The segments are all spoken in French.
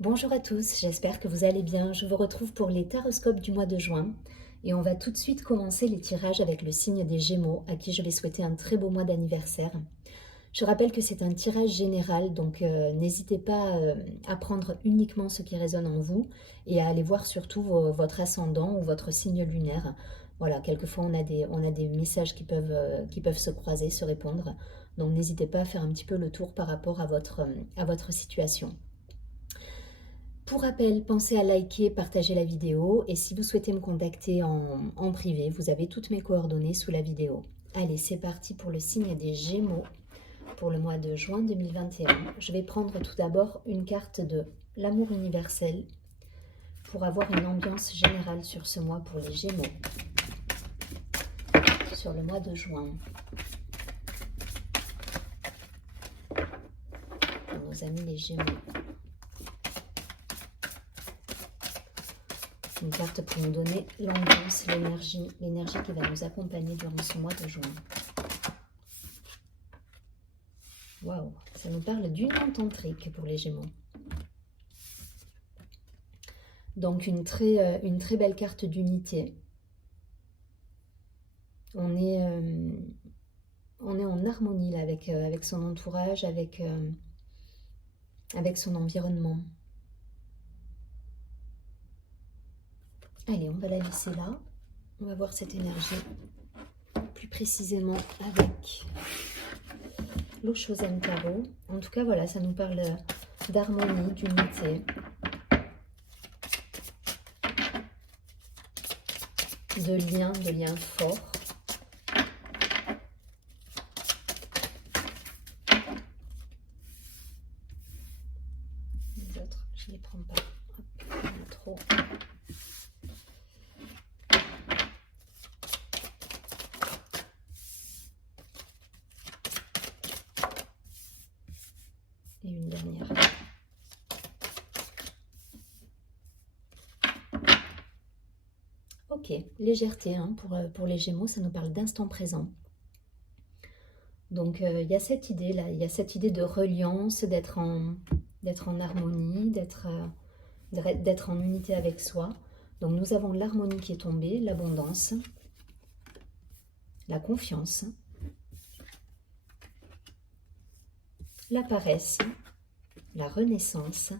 Bonjour à tous, j'espère que vous allez bien. Je vous retrouve pour les taroscopes du mois de juin et on va tout de suite commencer les tirages avec le signe des Gémeaux à qui je vais souhaiter un très beau mois d'anniversaire. Je rappelle que c'est un tirage général, donc n'hésitez pas à prendre uniquement ce qui résonne en vous et à aller voir surtout votre ascendant ou votre signe lunaire. Voilà, quelquefois on a des messages qui peuvent se croiser, se répondre. Donc n'hésitez pas à faire un petit peu le tour par rapport à votre situation. Pour rappel, pensez à liker, partager la vidéo et si vous souhaitez me contacter en privé, vous avez toutes mes coordonnées sous la vidéo. Allez, c'est parti pour le signe des Gémeaux pour le mois de juin 2021. Je vais prendre tout d'abord une carte de l'amour universel pour avoir une ambiance générale sur ce mois pour les Gémeaux. Sur le mois de juin. Pour nos amis les Gémeaux. Une carte pour nous donner l'ambiance, l'énergie qui va nous accompagner durant ce mois de juin. Waouh, ça nous parle d'union tantrique pour les Gémeaux. Donc une très belle carte d'unité. On est en harmonie là, avec son entourage, avec son environnement. Allez, on va la laisser là. On va voir cette énergie plus précisément avec l'Oshozen Tarot. En tout cas, voilà, ça nous parle d'harmonie, d'unité, de liens forts. Les autres, je ne les prends pas. Hop, il y en a trop. Et une dernière. Ok, légèreté hein, pour les Gémeaux, ça nous parle d'instant présent. Donc il y a cette idée là, il y a cette idée de reliance, d'être en harmonie, d'être en unité avec soi. Donc nous avons l'harmonie qui est tombée, l'abondance, la confiance, la paresse, la renaissance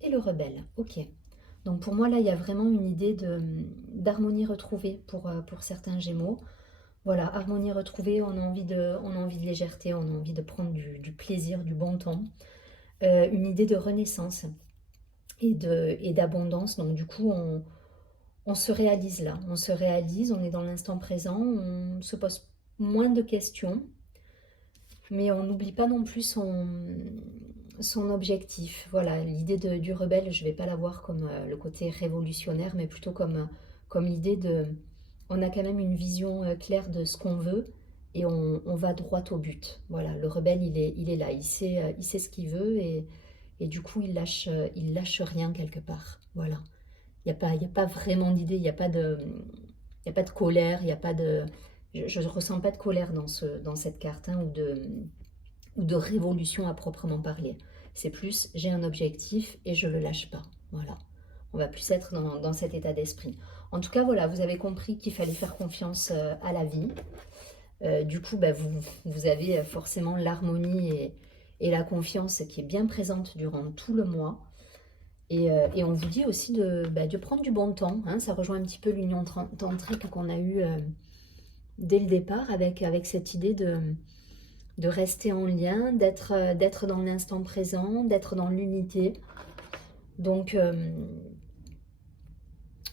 et le rebelle. Ok. Donc pour moi là, il y a vraiment une idée d'harmonie retrouvée pour certains Gémeaux. Voilà, harmonie retrouvée, on a envie de légèreté, on a envie de prendre du plaisir, du bon temps. Une idée de renaissance et d'abondance. Donc du coup, on se réalise là, on se réalise, on est dans l'instant présent, on se pose moins de questions, mais on n'oublie pas non plus son objectif. Voilà, l'idée du rebelle, je ne vais pas la voir comme le côté révolutionnaire, mais plutôt comme l'idée de... On a quand même une vision claire de ce qu'on veut et on va droit au but. Voilà, le rebelle, il est là, il sait ce qu'il veut et du coup, il lâche rien quelque part. Voilà. Il y a pas vraiment d'idée, il n'y a pas de colère, il y a pas de... Je ne ressens pas de colère dans cette carte hein, ou de révolution à proprement parler. C'est plus, j'ai un objectif et je ne le lâche pas. Voilà. On va plus être dans cet état d'esprit. En tout cas, voilà, vous avez compris qu'il fallait faire confiance à la vie. Du coup, bah, vous avez forcément l'harmonie et la confiance qui est bien présente durant tout le mois. Et on vous dit aussi de prendre du bon temps. Hein. Ça rejoint un petit peu l'union tantrique qu'on a eue dès le départ avec cette idée de rester en lien, d'être dans l'instant présent, d'être dans l'unité. Donc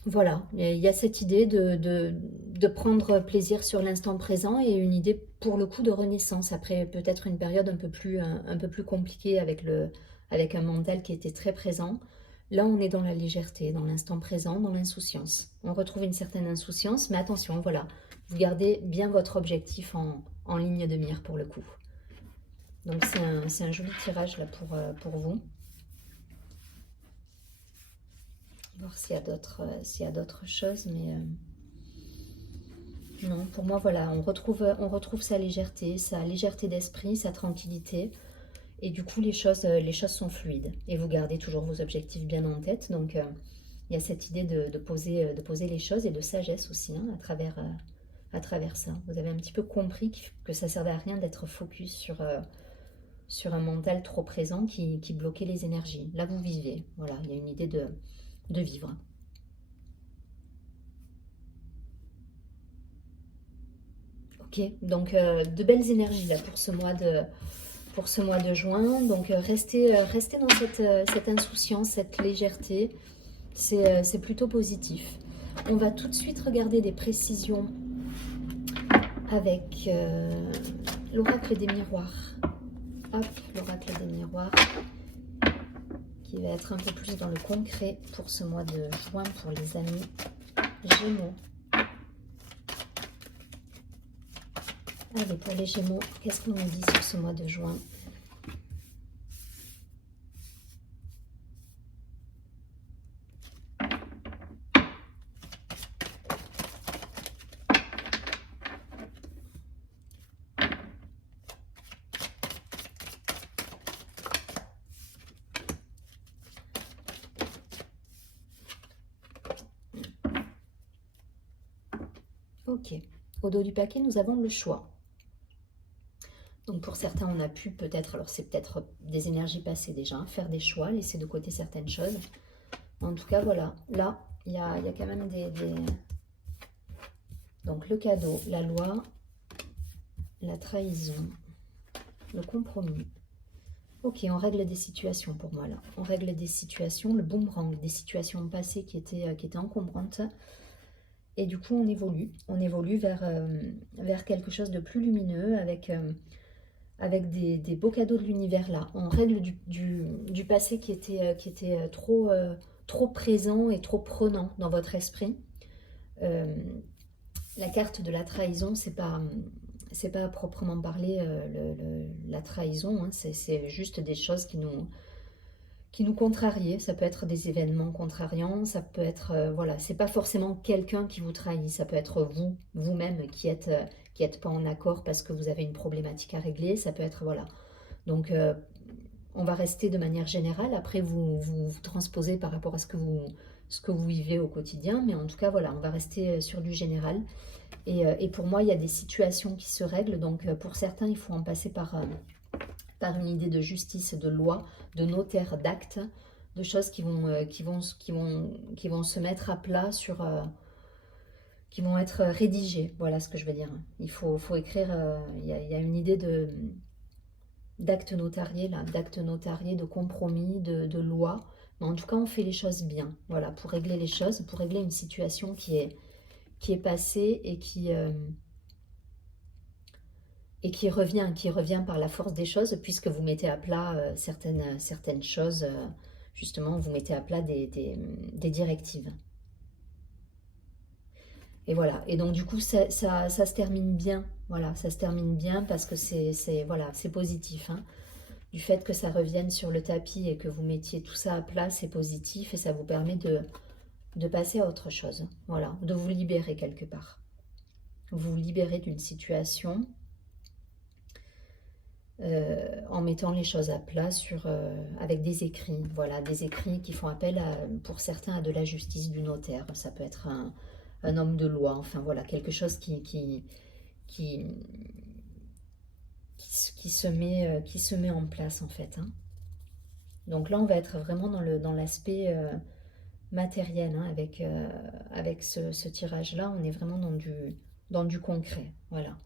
voilà, il y a cette idée de prendre plaisir sur l'instant présent et une idée pour le coup de renaissance après peut-être une période un peu plus compliquée avec un mental qui était très présent. Là, on est dans la légèreté, dans l'instant présent, dans l'insouciance. On retrouve une certaine insouciance, mais attention, voilà, vous gardez bien votre objectif en ligne de mire pour le coup. Donc c'est un joli tirage là pour vous. Voir s'il y a d'autres choses, mais non, pour moi, voilà, on retrouve sa légèreté d'esprit, sa tranquillité. Et du coup, les choses sont fluides. Et vous gardez toujours vos objectifs bien en tête. Donc, il y a cette idée de poser les choses et de sagesse aussi hein, à travers ça. Vous avez un petit peu compris que ça ne servait à rien d'être focus sur un mental trop présent qui bloquait les énergies. Là, vous vivez. Voilà, il y a une idée de vivre. Ok, donc de belles énergies là pour ce mois de juin. Donc restez dans cette insouciance, cette légèreté. C'est plutôt positif. On va tout de suite regarder des précisions avec l'oracle des miroirs. Hop, l'oracle des miroirs qui va être un peu plus dans le concret pour ce mois de juin pour les amis Gémeaux. Allez, pour les Gémeaux, qu'est-ce qu'on nous dit sur ce mois de juin? Ok, au dos du paquet, nous avons le choix. Donc pour certains, on a pu peut-être, alors c'est peut-être des énergies passées déjà, hein, faire des choix, laisser de côté certaines choses. En tout cas, voilà, là, il y a quand même Donc le cadeau, la loi, la trahison, le compromis. Ok, on règle des situations pour moi là. On règle des situations, le boomerang, des situations passées qui étaient encombrantes. Et du coup, on évolue vers quelque chose de plus lumineux avec des beaux cadeaux de l'univers là. On règle du passé qui était trop présent et trop prenant dans votre esprit. La carte de la trahison, c'est pas à proprement parler la trahison, hein, c'est juste des choses qui nous contrarient. Ça peut être des événements contrariants, ça peut être, voilà, c'est pas forcément quelqu'un qui vous trahit, ça peut être vous-même qui êtes pas en accord parce que vous avez une problématique à régler, ça peut être, voilà. Donc, on va rester de manière générale, après vous transposez par rapport à ce que vous vivez au quotidien, mais en tout cas, voilà, on va rester sur du général. Et pour moi, il y a des situations qui se règlent, donc pour certains, il faut en passer par une idée de justice, de loi, de notaire, d'actes, de choses qui vont se mettre à plat qui vont être rédigées. Voilà ce que je veux dire. Il faut écrire, il y a une idée d'actes notariés, là, d'actes notariés, de compromis, de loi. Mais en tout cas, on fait les choses bien. Voilà, pour régler les choses, pour régler une situation qui est passée et qui revient par la force des choses, puisque vous mettez à plat certaines choses, justement, vous mettez à plat des directives. Et voilà, et donc du coup, ça se termine bien, voilà, ça se termine bien parce que voilà, c'est positif, hein. Du fait que ça revienne sur le tapis et que vous mettiez tout ça à plat, c'est positif et ça vous permet de passer à autre chose, voilà, de vous libérer quelque part. Vous libérer d'une situation en mettant les choses à plat avec des écrits, voilà, des écrits qui font appel pour certains à de la justice du notaire. Ça peut être un homme de loi, enfin voilà, quelque chose qui se met en place en fait, hein. Donc là, on va être vraiment dans l'aspect matériel, hein, avec ce tirage-là, on est vraiment dans du concret, voilà.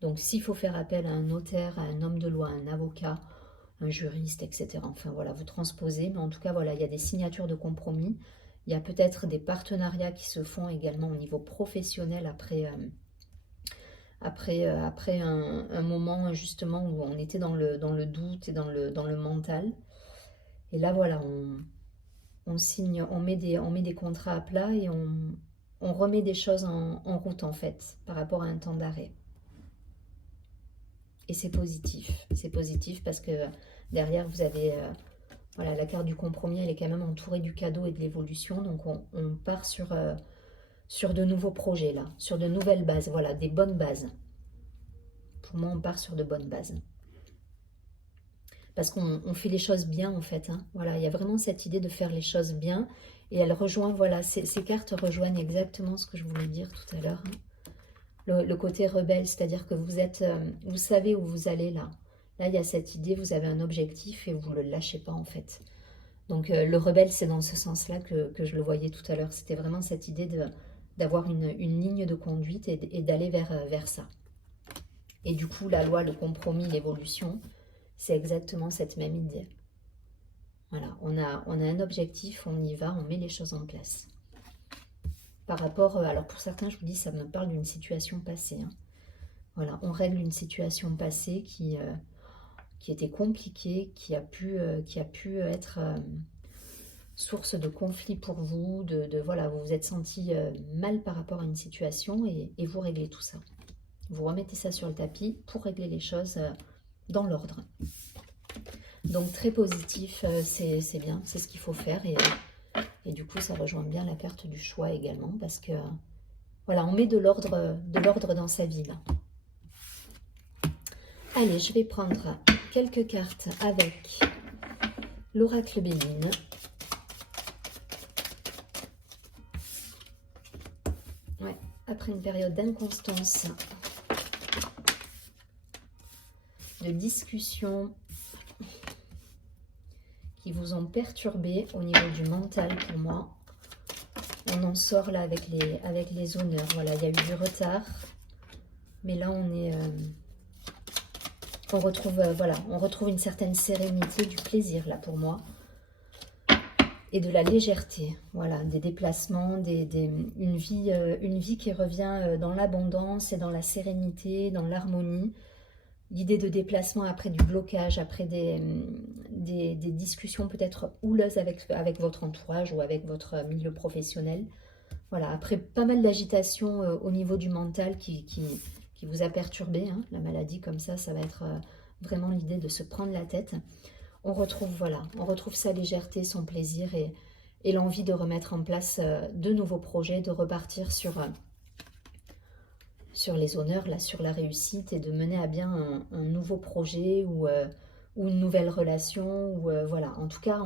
Donc s'il faut faire appel à un notaire, à un homme de loi, à un avocat, un juriste, etc. Enfin voilà, vous transposez, mais en tout cas voilà, il y a des signatures de compromis. Il y a peut-être des partenariats qui se font également au niveau professionnel après un moment justement où on était dans le doute et dans le mental. Et là voilà, on signe, on met des contrats à plat et on remet des choses en route en fait par rapport à un temps d'arrêt. Et c'est positif parce que derrière vous avez voilà, la carte du compromis, elle est quand même entourée du cadeau et de l'évolution, donc on part sur de nouveaux projets là, sur de nouvelles bases, voilà, des bonnes bases. Pour moi, on part sur de bonnes bases. parce qu'on fait les choses bien en fait. Hein. Voilà, il y a vraiment cette idée de faire les choses bien. Et elle rejoint, voilà, ces cartes rejoignent exactement ce que je voulais dire tout à l'heure. Hein. Le côté rebelle, c'est-à-dire que vous êtes, vous savez où vous allez là. Là, il y a cette idée, vous avez un objectif et vous ne le lâchez pas en fait. Donc le rebelle, c'est dans ce sens-là que je le voyais tout à l'heure. C'était vraiment cette idée d'avoir une ligne de conduite et d'aller vers ça. Et du coup, la loi, le compromis, l'évolution, c'est exactement cette même idée. Voilà, on a un objectif, on y va, on met les choses en place. Par rapport, alors pour certains, je vous dis, ça me parle d'une situation passée. Hein. Voilà, on règle une situation passée qui était compliquée, qui a pu être source de conflit pour vous, voilà, vous vous êtes senti mal par rapport à une situation et vous réglez tout ça. Vous remettez ça sur le tapis pour régler les choses dans l'ordre. Donc très positif, c'est bien, c'est ce qu'il faut faire et du coup ça rejoint bien la carte du choix également parce que voilà, on met de l'ordre dans sa vie là. Allez, je vais prendre quelques cartes avec l'oracle Béline. Ouais, après une période d'inconstance, de discussion qui vous ont perturbé au niveau du mental pour moi. On en sort là avec les honneurs. Voilà, il y a eu du retard. Mais là, on retrouve, voilà, on retrouve une certaine sérénité, du plaisir là pour moi. Et de la légèreté. Voilà, des déplacements, une vie qui revient dans l'abondance et dans la sérénité, dans l'harmonie. L'idée de déplacement après du blocage, après des discussions peut-être houleuses avec votre entourage ou avec votre milieu professionnel. Voilà, après pas mal d'agitation au niveau du mental qui vous a perturbé. Hein. La maladie comme ça va être vraiment l'idée de se prendre la tête. On retrouve, voilà, on retrouve sa légèreté, son plaisir et l'envie de remettre en place de nouveaux projets, de repartir sur les honneurs, là, sur la réussite et de mener à bien un nouveau projet ou une nouvelle relation. Ou voilà, en tout cas,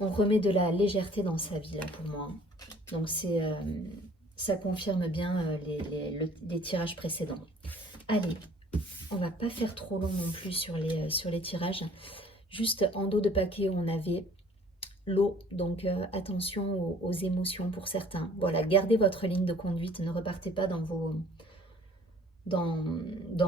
on remet de la légèreté dans sa vie, là, pour moi. Donc, ça confirme bien les tirages précédents. Allez, on va pas faire trop long non plus sur les tirages. Juste en dos de paquet, on avait l'eau, donc attention aux émotions pour certains. Voilà, gardez votre ligne de conduite, ne repartez pas dans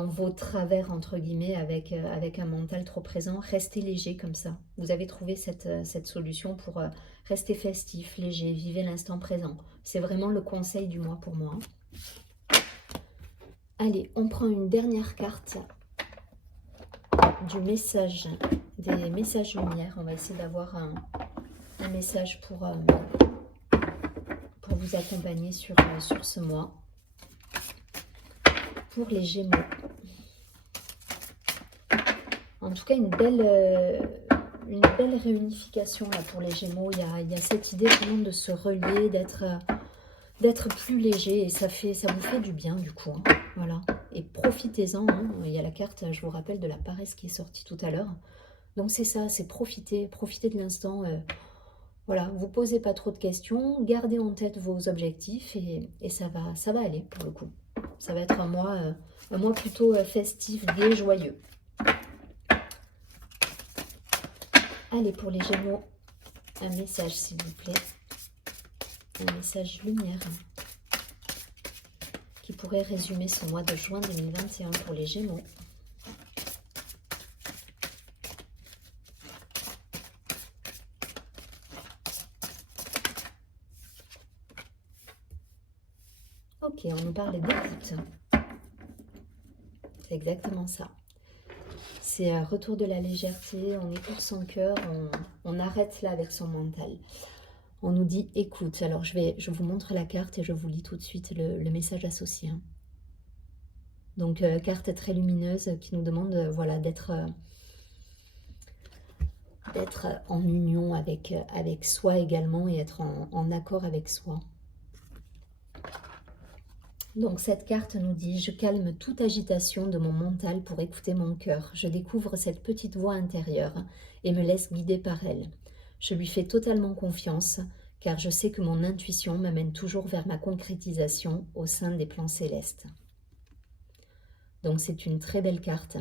vos travers, entre guillemets, avec un mental trop présent. Restez léger comme ça. Vous avez trouvé cette solution pour rester festif, léger, vivez l'instant présent. C'est vraiment le conseil du mois pour moi. Allez, on prend une dernière carte du message, des messages lumière. On va essayer d'avoir un message pour vous accompagner sur ce mois. Pour les Gémeaux. En tout cas, une belle réunification là, pour les Gémeaux. Il y a cette idée vraiment de se relier, d'être plus léger et ça vous fait du bien du coup. Hein. Voilà. Et profitez-en. Hein. Il y a la carte, je vous rappelle, de la paresse qui est sortie tout à l'heure. Donc c'est ça, c'est profiter de l'instant. Voilà, vous posez pas trop de questions, gardez en tête vos objectifs et ça va aller pour le coup. Ça va être un mois plutôt festif, gai, joyeux. Allez, pour les Gémeaux, un message s'il vous plaît. Un message lumière qui pourrait résumer ce mois de juin 2021 pour les Gémeaux. Ok, on nous parle d'écoute. C'est exactement ça. C'est un retour de la légèreté, on écoute son cœur, on arrête là avec son mental. On nous dit écoute. Alors je vous montre la carte et je vous lis tout de suite le message associé. Hein. Donc carte très lumineuse qui nous demande voilà, d'être en union avec soi également et être en accord avec soi. Donc cette carte nous dit: je calme toute agitation de mon mental pour écouter mon cœur. Je découvre cette petite voix intérieure et me laisse guider par elle. Je lui fais totalement confiance car je sais que mon intuition m'amène toujours vers ma concrétisation au sein des plans célestes. Donc c'est une très belle carte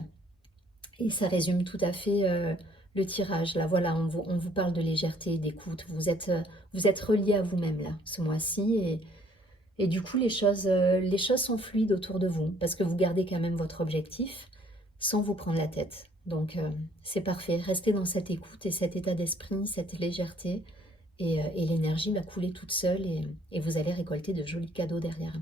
et ça résume tout à fait le tirage. Là voilà, on vous parle de légèreté, d'écoute. Vous êtes relié à vous-même là ce mois-ci et du coup, les choses sont fluides autour de vous parce que vous gardez quand même votre objectif sans vous prendre la tête. Donc, c'est parfait. Restez dans cette écoute et cet état d'esprit, cette légèreté et l'énergie va couler toute seule et vous allez récolter de jolis cadeaux derrière.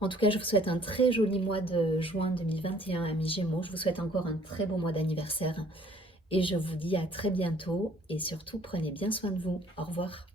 En tout cas, je vous souhaite un très joli mois de juin 2021, amis Gémeaux. Je vous souhaite encore un très beau mois d'anniversaire et je vous dis à très bientôt et surtout, prenez bien soin de vous. Au revoir.